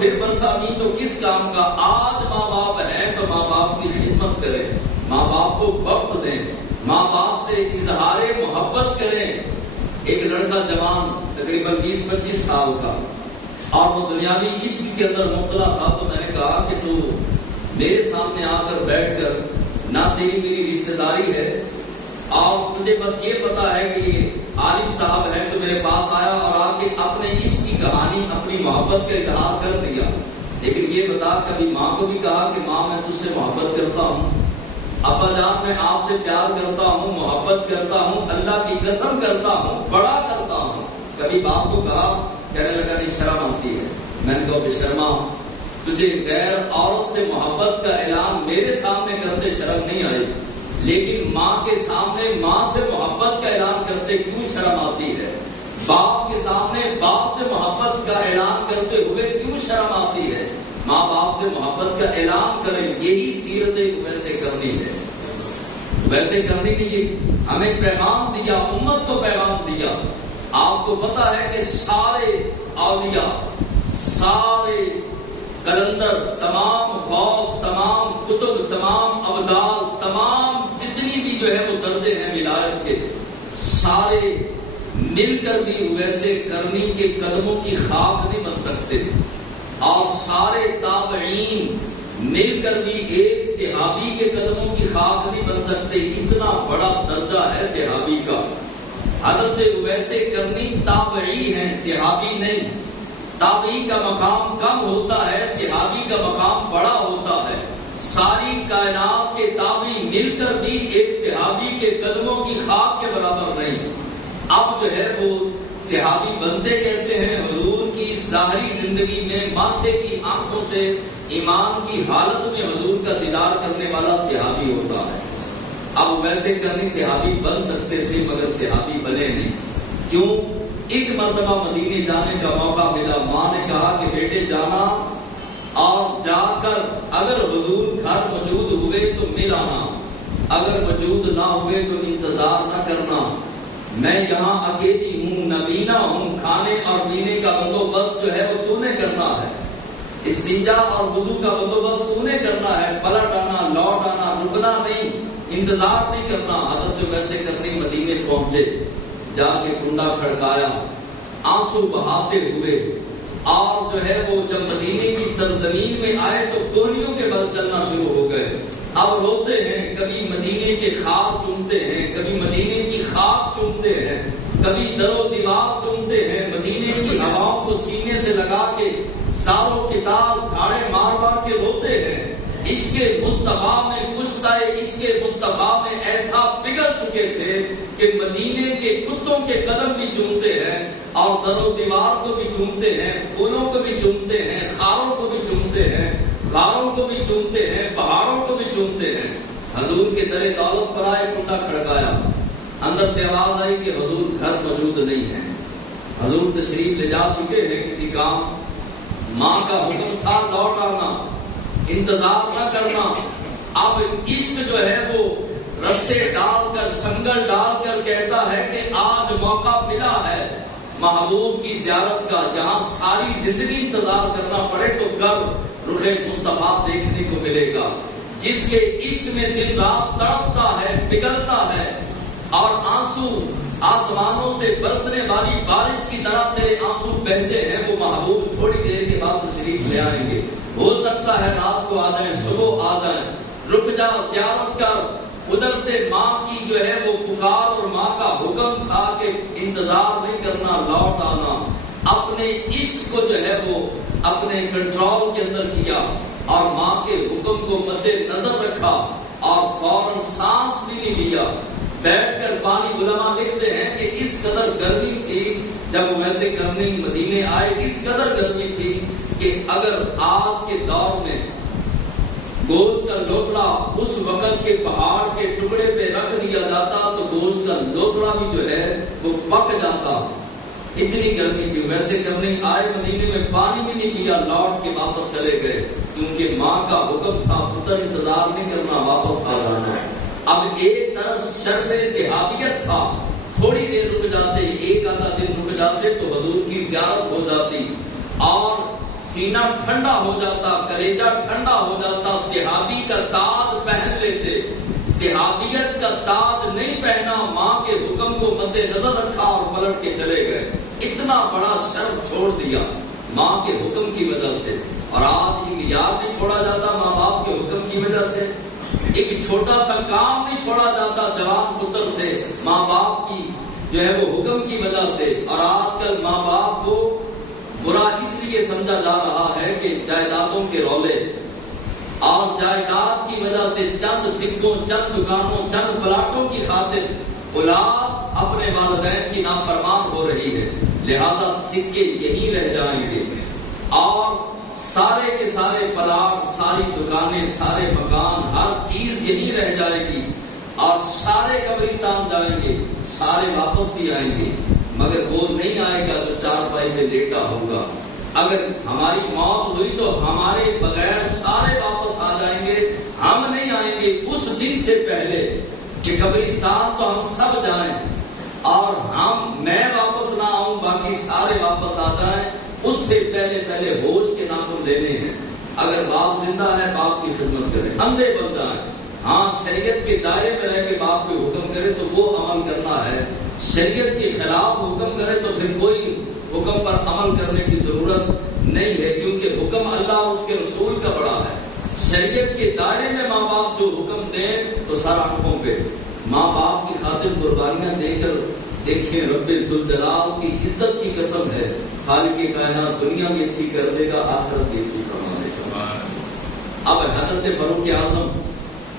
پھر برسا نہیں تو کس کام کا؟ آج ماں باپ ہیں تو ماں باپ کی خدمت کریں، ماں باپ کو وقت دیں، ماں باپ سے اظہار محبت کریں۔ ایک لڑکا جوان تقریباً 20-25 سال کا اور وہ دنیاوی عشق کے اندر مبتلا تھا، تو میں نے کہا کہ تو میرے سامنے آ کر بیٹھ کر، نہ تیری میری رشتہ داری ہے اور تجھے بس یہ پتا ہے کہ یہ عالم صاحب ہے، تو میرے پاس آیا اور آ کے اپنے عشق کی کہانی، اپنی محبت کا اظہار کر دیا۔ لیکن یہ بتا، کبھی ماں کو بھی کہا کہ ماں میں تجھ سے محبت کرتا ہوں، ابا جان میں آپ سے پیار کرتا ہوں، محبت کرتا ہوں، اللہ کی قسم کرتا ہوں، بڑا کرتا ہوں؟ کبھی باپ کو کہا؟ کہنے لگا نہیں، شرم آتی ہے۔ میں نے کہا بے شرما، تجھے غیر عورت سے محبت کا اعلان میرے سامنے کرتے شرم نہیں آئی، لیکن ماں کے سامنے ماں سے محبت کا اعلان کرتے کیوں شرم آتی ہے؟ باپ کے سامنے باپ سے محبت کا اعلان کرتے ہوئے کیوں شرم آتی ہے؟ ماں باپ سے محبت کا اعلان کریں، یہی سیرت ویسے کرنی ہے، ویسے کرنی نہیں۔ ہمیں پیغام دیا، امت کو پیغام دیا۔ آپ کو پتا ہے کہ سارے اولیاء، سارے کلندر، تمام غوث، تمام کتب، تمام ابدال، تمام جتنی بھی جو ہے وہ درجے ہیں ولایت کے، سارے مل کر بھی ویسے کرنی کے قدموں کی خاک نہیں بن سکتے، اور سارے تابعین مل کر بھی ایک صحابی کے قدموں کی خاک نہیں بن سکتے۔ اتنا بڑا درجہ ہے صحابی کا۔ حضرت ویسے کرنی تابعی ہیں، صحابی نہیں۔ تابعی کا مقام کم ہوتا ہے، صحابی کا مقام بڑا ہوتا ہے۔ ساری کائنات کے تابعی مل کر بھی ایک صحابی کے قدموں کی خاک کے برابر نہیں۔ اب جو ہے وہ صحابی بنتے کیسے ہیں؟ حضور کی ظاہری زندگی میں ماتھے کی آنکھوں سے ایمان کی حالت میں حضور کا دیدار کرنے والا صحابی ہوتا ہے۔ اب ویسے کرنی صحابی بن سکتے تھے مگر صحابی بنے نہیں۔ کیوں؟ ایک مرتبہ مدینے جانے کا موقع ملا، ماں نے کہا کہ بیٹے جانا اور جا کر اگر حضور گھر موجود ہوئے تو مل آنا، اگر موجود نہ ہوئے تو انتظار نہ کرنا، میں یہاں اکیلی ہوں، نبینا ہوں، کھانے اور پینے کا بندوبست جو ہے وہ تو نے کرنا ہے، استنجا اور وضو کا بندوبست تو نے کرنا ہے، پلٹ آنا، لوٹ آنا، رکنا نہیں، انتظار نہیں کرنا۔ حضرت ویسے کرنی مدینے پہنچے، جا کے کنڈا کھڑکایا، آنسو بہاتے ہوئے، اور جو ہے وہ جب مدینے کی سرزمین میں آئے تو کوہنیوں کے بل چلنا شروع ہو گئے۔ اب روتے ہیں، کبھی مدینے کے خاک چومتے ہیں، کبھی مدینے کی خاک چومتے ہیں، کبھی در و دیوار چومتے ہیں، مدینے کی ہواؤں کو سینے سے لگا کے ساروں کے تال دھاڑے مار مار کے روتے ہیں۔ عشق مصطفیٰ میں کشتۂ عشق مصطفیٰ میں ایسا بگڑ چکے تھے کہ مدینے کے کتوں کے قدم بھی چومتے ہیں اور در و دیوار کو بھی چومتے ہیں، پھولوں کو بھی چومتے ہیں، خاروں کو بھی چومتے ہیں، غاروں کو بھی چومتے ہیں، پہاڑوں کو بھی چومتے ہیں۔ حضور کے در دولت پر آئے، کنڈا کھڑکایا، اندر سے آواز آئی کہ حضور گھر موجود نہیں ہے، حضور تشریف لے جا چکے ہیں کسی کام۔ ماں کا حکم تھا لوٹ آنا، انتظار نہ کرنا۔ اب عشق جو ہے وہ رسے ڈال کر، سنگل ڈال کر کہتا ہے کہ آج موقع ملا ہے محبوب کی زیارت کا، جہاں ساری زندگی انتظار کرنا پڑے تو کر، رخ مصطفیٰ دیکھنے کو ملے گا۔ جس کے عشق میں دل رات تڑپتا ہے، پگھلتا ہے، اور آنسو آسمانوں سے برسنے والی بارش کی طرح تیرے آنسو بہتے ہیں، وہ محبوب تھوڑی دیر کے بعد تشریف لے آئیں گے۔ ہو سکتا ہے رات کو آ جائیں، صبح آ جائیں، رک جا، زیارت کر۔ ادھر سے ماں کی جو ہے وہ پکار، اور ماں کا حکم تھا کہ انتظار نہیں کرنا، لوٹ آنا۔ اپنے عشق کو جو ہے وہ اپنے کنٹرول کے اندر کیا اور ماں کے حکم کو مد نظر رکھا، اور فوراً سانس بھی نہیں لیا۔ بیٹھ کر پانی علماء لکھتے ہیں کہ اس قدر گرمی تھی جب ویسے کرنی مدینے آئے، اس قدر گرمی تھی کہ اگر آج کے دور میں گوشت کا لوتھڑا اس وقت کے پہاڑ کے ٹکڑے پہ رکھ دیا جاتا تو گوشت کا لوتھڑا بھی جو ہے وہ پک جاتا، اتنی گرمی تھی۔ ویسے کرنے آئے مدینے میں، پانی بھی نہیں پیا، لوٹ کے واپس چلے گئے، کیونکہ ماں کا حکم تھا پتر انتظار نہیں کرنا، واپس آ جانا۔ اب ایک طرف شرط صحابیت تھا، تھوڑی دیر رک جاتے، ایک آدھا دن رک جاتے تو حضور کی زیارت ہو جاتی، اور سینہ ٹھنڈا ہو جاتا، کلیجہ ٹھنڈا ہو جاتا، صحابی کا تاج پہن لیتے۔ صحابیت کا تاج نہیں پہنا، ماں کے حکم کو مد نظر رکھا اور پلٹ کے چلے گئے۔ اتنا بڑا شرف چھوڑ دیا ماں کے حکم کی وجہ سے۔ اور آج ایک یار نہیں چھوڑا جاتا ماں باپ کے حکم کی وجہ سے، ایک چھوٹا سا کام نہیں چھوڑا جاتا جوان پتر سے ماں باپ کی جو ہے وہ حکم کی وجہ سے۔ اور آج کل ماں باپ کو برا اس لیے سمجھا جا رہا ہے کہ جائیدادوں کے رولے اور جائیداد کی وجہ سے چند سکوں، چند دکانوں، چند پلاٹوں کی خاطر اولاد اپنے والدین کی نافرمان ہو رہی ہے، لہذا سکے یہی رہ جائیں گے اور سارے کے سارے پلاٹ، ساری دکانیں، سارے مکان، ہر چیز یہی رہ جائے گی اور سارے قبرستان جائیں گے، سارے واپس بھی آئیں گے، مگر وہ نہیں آئے گا جو چارپائی میں لیٹا ہوگا۔ اگر ہماری موت ہوئی تو ہمارے بغیر سارے واپس آ جائیں گے، ہم نہیں آئیں گے اس دن سے پہلے کہ قبرستان تو ہم سب جائیں اور میں واپس نہ آؤں، باقی سارے واپس آ جائیں، اس سے پہلے ہوش کے ناخن لینے ہیں۔ اگر باپ زندہ ہے باپ کی خدمت کریں، اندھے بن جائیں، ہاں شریعت کے دائرے میں رہ کے باپ کو حکم کرے تو وہ عمل کرنا ہے، شریعت کے خلاف حکم کرے تو پھر کوئی حکم پر عمل کرنے کی ضرورت نہیں ہے، کیونکہ حکم اللہ اور اس کے رسول کا بڑا ہے۔ شریعت کے دائرے میں ماں باپ جو حکم دیں تو سر آنکھوں پہ، ماں باپ کی خاطر قربانیاں دے کر دیکھیں، رب ذوالجلال کی عزت کی قسم ہے، خالق کائنات دنیا بھی اچھی کر دے گا، آخرت بھی اچھی کروا دے گا۔ اب حضرت فاروق اعظم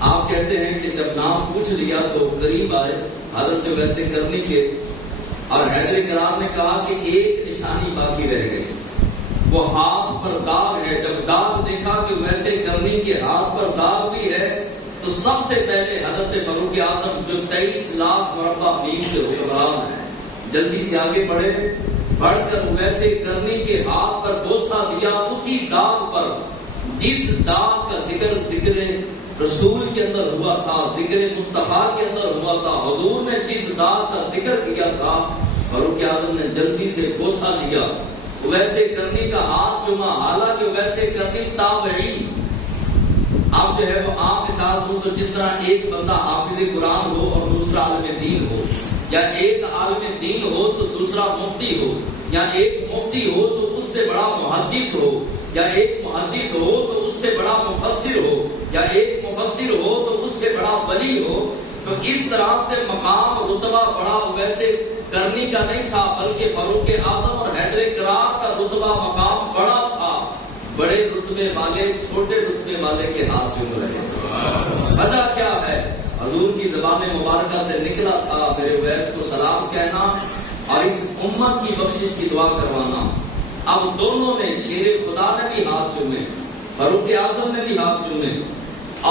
آپ کہتے ہیں کہ جب نام پوچھ لیا تو قریب آئے حضرت ویسے کرنی کے، اور حیدر کرار نے کہا کہ ایک نشانی باقی رہ گئی، وہ ہاتھ پر داغ ہے۔ جب داغ دیکھا کہ ویسے کرنی کے ہاتھ پر داغ بھی ہے تو سب سے پہلے حضرت فاروق اعظم جو 23 لاکھ مربع میل کے حکمران ہیں، جلدی سے آگے بڑھ کر ویسے کرنی کے ہاتھ پر بوسہ دیا، اسی داغ پر جس داغ کا ذکر رسول کے اندر ہوا تھا، ذکر مصطفیٰ کے اندر ہوا تھا، حضور نے جس داغ کا ذکر کیا تھا، فاروق اعظم نے جلدی سے بوسہ لیا، ویسے کرنی کا ہاتھ چوما، حالانکہ ویسے کرنی تابعی، آپ جو ہے وہ آپ کے ساتھ ہوں تو جس طرح ایک بندہ حافظ قرآن ہو اور دوسرا عالم دین ہو، یا ایک عالم دین ہو تو دوسرا مفتی ہو، یا ایک مفتی ہو تو اس سے بڑا محدث ہو، یا ایک محدث ہو تو اس سے بڑا مفسر ہو، یا ایک مفسر ہو تو اس سے بڑا ولی ہو، تو اس طرح سے مقام رتبہ بڑا ویسے کرنی کا نہیں تھا، بلکہ فاروق اعظم اور حیدر کرار کا رتبہ مقام بڑا تھا۔ بڑے رتبے والے چھوٹے رتبے والے کے ہاتھ چوم رہے، وجہ کیا ہے؟ حضور کی زبان مبارکہ سے نکلا تھا میرے ویس کو سلام کہنا اور اس امت کی بخشش کی دعا کروانا۔ اب دونوں نے، شیر خدا نے بھی ہاتھ چومے، فاروق اعظم نے بھی ہاتھ چومے،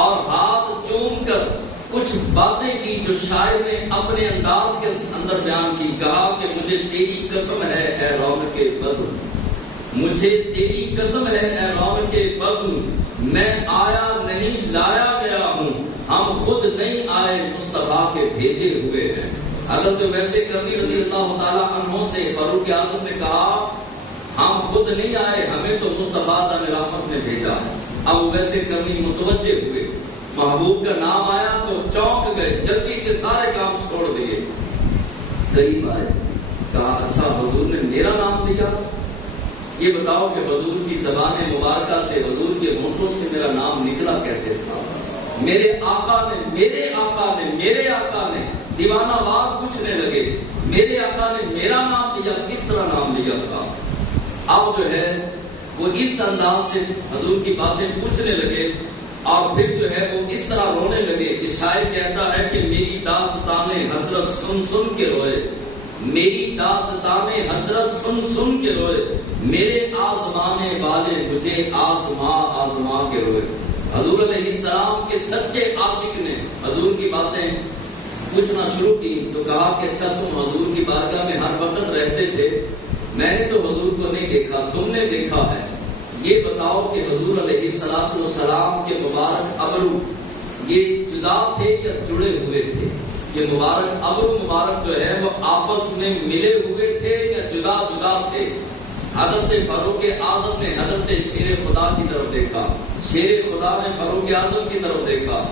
اور ہاتھ چوم کر کچھ باتیں کی جو شاعر نے اپنے انداز کے اندر بیان کی۔ کہا کہ مجھے تیری قسم ہے اے رونق بزم، مجھے تیری قسم ہے اے رونق بزم، میں آیا نہیں لایا گیا ہوں، ہم خود نہیں آئے مصطفیٰ کے بھیجے ہوئے ہیں۔ حضرت ویسے کرنی رضی اللہ تعالیٰ عنہ سے فاروق اعظم نے کہا ہم خود نہیں آئے، ہمیں تو مصطفیٰ رحمت نے بھیجا ہے۔ اب ویسے کرنی متوجہ ہوئے، محبوب کا نام آیا تو چونک گئے، جلدی سے سارے کام چھوڑ دیے، قریب آئے، کہا اچھا حضور نے میرا نام لیا، یہ بتاؤ کہ حضور کی زبان مبارکہ سے، حضور کے ہونٹوں سے میرا نام نکلا کیسے تھا؟ میرے آقا نے دیوانہ وار پوچھنے لگے، میرے آقا نے میرا نام لیا، کس طرح نام لیا تھا؟ اب جو ہے وہ اس انداز سے حضور کی باتیں پوچھنے لگے، اور پھر جو ہے وہ اس طرح رونے لگے کہ شاعر کہتا ہے کہ میری داستان حسرت سن سن کے روئے، میری داستان حسرت سن سن کے روئے، میرے آزمانے والے مجھے آزما کے روئے۔ حضور علیہ السلام کے سچے عاشق نے حضور کی باتیں پوچھنا شروع کی تو کہا کہ اچھا تم حضور کی بارگاہ میں ہر وقت رہتے تھے، میں نے تو حضور کو نہیں دیکھا، تم نے دیکھا ہے، یہ بتاؤ کہ حضور علیہ السلام کے مبارک ابرو یہ جدا تھے یا جڑے ہوئے تھے؟ یہ مبارک ابرو مبارک جو ہے وہ آپس میں ملے ہوئے تھے یا جدا جدا تھے؟ حضرت فاروق اعظم نے حضرت شیر خدا کی طرف دیکھا، شیر خدا نے فاروق اعظم کی طرف دیکھا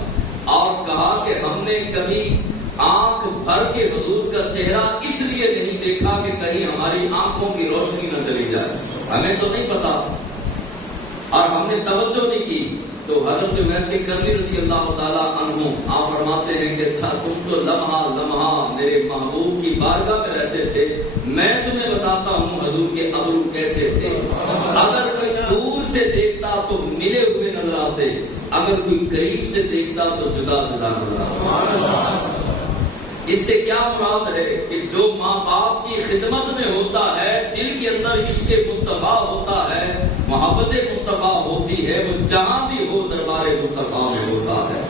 اور کہا کہ ہم نے کبھی آنکھ بھر کے حضور کا چہرہ اس لیے نہیں دیکھا کہ کہیں ہماری آنکھوں کی روشنی نہ چلی جائے، ہمیں تو نہیں پتا اور ہم نے توجہ نہیں کی۔ تو حضرت ویسے کرنی رضی اللہ تعالیٰ عنہ آپ فرماتے ہیں کہ اچھا تم تو لمحہ لمحہ میرے محبوب کی بارگاہ میں رہتے تھے، میں تمہیں بتاتا ہوں حضور کے ابرو کیسے تھے۔ اگر کوئی دور سے دیکھتا تو ملے ہوئے نظر آتے، اگر کوئی قریب سے دیکھتا تو جدا جدا نظر آتا۔ اس سے کیا مراد ہے کہ جو ماں باپ کی خدمت میں ہوتا ہے، دل کے اندر عشق مصطفیٰ ہوتا ہے، محبت مصطفیٰ ہوتی ہے، وہ جہاں بھی ہو دربار مصطفیٰ میں ہوتا ہے،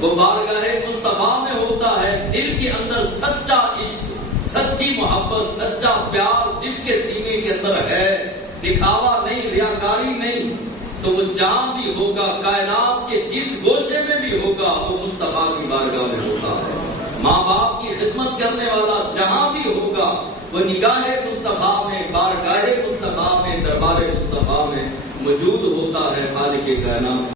وہ بارگاہ مصطفیٰ میں ہوتا ہے۔ دل کے اندر سچا عشق، سچی محبت، سچا پیار جس کے سینے کے اندر ہے، دکھاوا نہیں، ریاکاری نہیں، تو وہ جہاں بھی ہوگا، کائنات کے جس گوشے میں بھی ہوگا، وہ مصطفیٰ کی بارگاہ میں ہوتا ہے۔ ماں باپ کی خدمت کرنے والا جہاں بھی ہوگا، وہ نگاہ مصطفیٰ میں، بارگاہ مصطفیٰ میں، دربار مصطفیٰ میں موجود ہوتا ہے، خالق کائنات